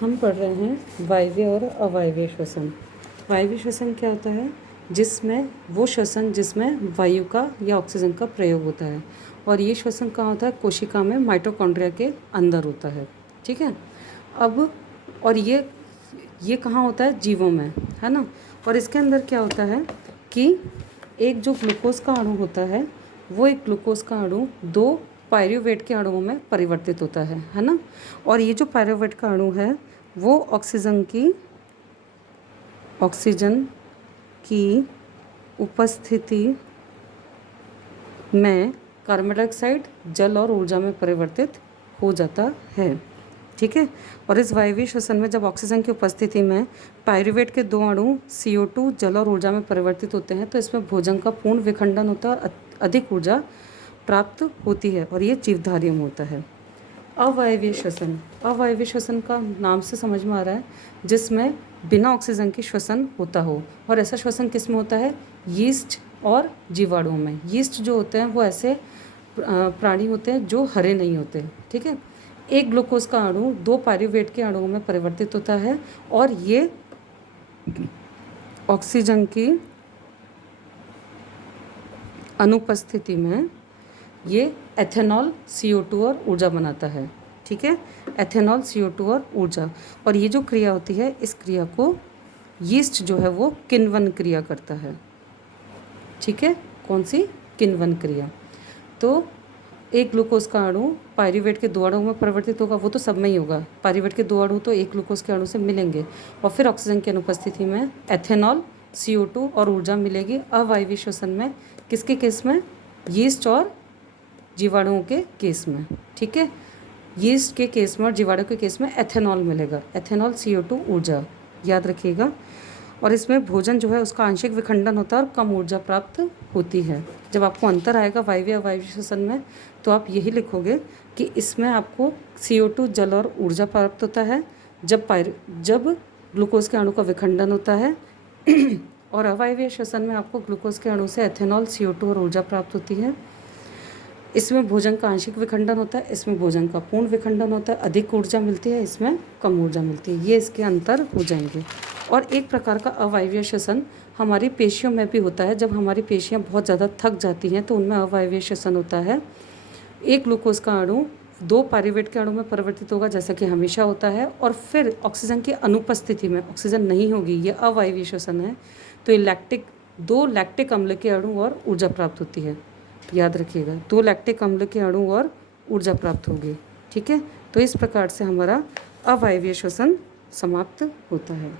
हम पढ़ रहे हैं वायवीय और अवायवीय श्वसन। वायवीय श्वसन क्या होता है? जिसमें वो श्वसन जिसमें वायु का या ऑक्सीजन का प्रयोग होता है, और ये श्वसन कहाँ होता है? कोशिका में माइटोकॉन्ड्रिया के अंदर होता है। ठीक है। अब और ये कहाँ होता है? जीवों में, है ना। और इसके अंदर क्या होता है कि एक जो ग्लूकोज का अणु होता है, वो एक ग्लूकोज का अणु दो पायरुवेट के अणुओं में परिवर्तित होता है ना। और ये जो पायरुवेट का अणु है वो ऑक्सीजन की उपस्थिति में कार्बन डाइऑक्साइड, जल और ऊर्जा में परिवर्तित हो जाता है। ठीक है। और इस वायवीय श्वसन में जब ऑक्सीजन की उपस्थिति में पायरुवेट के दो अणु CO2 जल और ऊर्जा में परिवर्तित होते हैं तो इसमें भोजन का पूर्ण विखंडन होता है, अधिक ऊर्जा प्राप्त होती है, और ये जीवधारी में होता है। अवायवीय श्वसन का नाम से समझ में आ रहा है जिसमें बिना ऑक्सीजन की श्वसन होता हो। और ऐसा श्वसन किस में होता है? यीस्ट और जीवाणुओं में। यीस्ट जो होते हैं वो ऐसे प्राणी होते हैं जो हरे नहीं होते। ठीक है। एक ग्लूकोज का अणु दो पायरुवेट के अणुओं में परिवर्तित होता है, और ये ऑक्सीजन की अनुपस्थिति में ये एथेनॉल, CO2 और ऊर्जा बनाता है। ठीक है। एथेनॉल, CO2 और ऊर्जा। और ये जो क्रिया होती है, इस क्रिया को यीस्ट जो है वो किण्वन क्रिया करता है। ठीक है। कौन सी? किण्वन क्रिया। तो एक ग्लूकोज का अणु पायरुवेट के दो अणुओं में परिवर्तित होगा, वो तो सब में ही होगा। पायरुवेट के दो अणु तो एक ग्लूकोज के अणु से मिलेंगे, और फिर ऑक्सीजन की अनुपस्थिति में एथेनॉल, CO2 और ऊर्जा मिलेगी। अवायवीय श्वसन में किसके केस में? यीस्ट और जीवाणुओं के केस में। ठीक है। यीस्ट के केस में और जीवाणु के केस में एथेनॉल मिलेगा। एथेनॉल, CO2, ऊर्जा, याद रखिएगा। और इसमें भोजन जो है उसका आंशिक विखंडन होता है और कम ऊर्जा प्राप्त होती है। जब आपको अंतर आएगा वायवीय अवायवीय श्वसन में तो आप यही लिखोगे कि इसमें आपको CO2 जल और ऊर्जा प्राप्त होता है जब ग्लूकोज के अणु का विखंडन होता है और अवायवीय श्वसन में आपको ग्लूकोज के अणु से एथेनॉल, CO2 और ऊर्जा प्राप्त होती है। इसमें भोजन का आंशिक विखंडन होता है, इसमें भोजन का पूर्ण विखंडन होता है, अधिक ऊर्जा मिलती है, इसमें कम ऊर्जा मिलती है। ये इसके अंतर हो जाएंगे। और एक प्रकार का अवायवीय श्वसन हमारी पेशियों में भी होता है। जब हमारी पेशियां बहुत ज़्यादा थक जाती हैं तो उनमें अवायवीय श्वसन होता है। एक ग्लूकोज का अणु दो पायरुवेट के अणु में परिवर्तित होगा, जैसा कि हमेशा होता है, और फिर ऑक्सीजन की अनुपस्थिति में ऑक्सीजन नहीं होगी, ये अवायवीय श्वसन है। तो ये दो लैक्टिक अम्ल के अणु और ऊर्जा प्राप्त होती है। याद रखिएगा, दो लैक्टिक अम्ल के अणु और ऊर्जा प्राप्त होगी। ठीक है। तो इस प्रकार से हमारा अवायवीय श्वसन समाप्त होता है।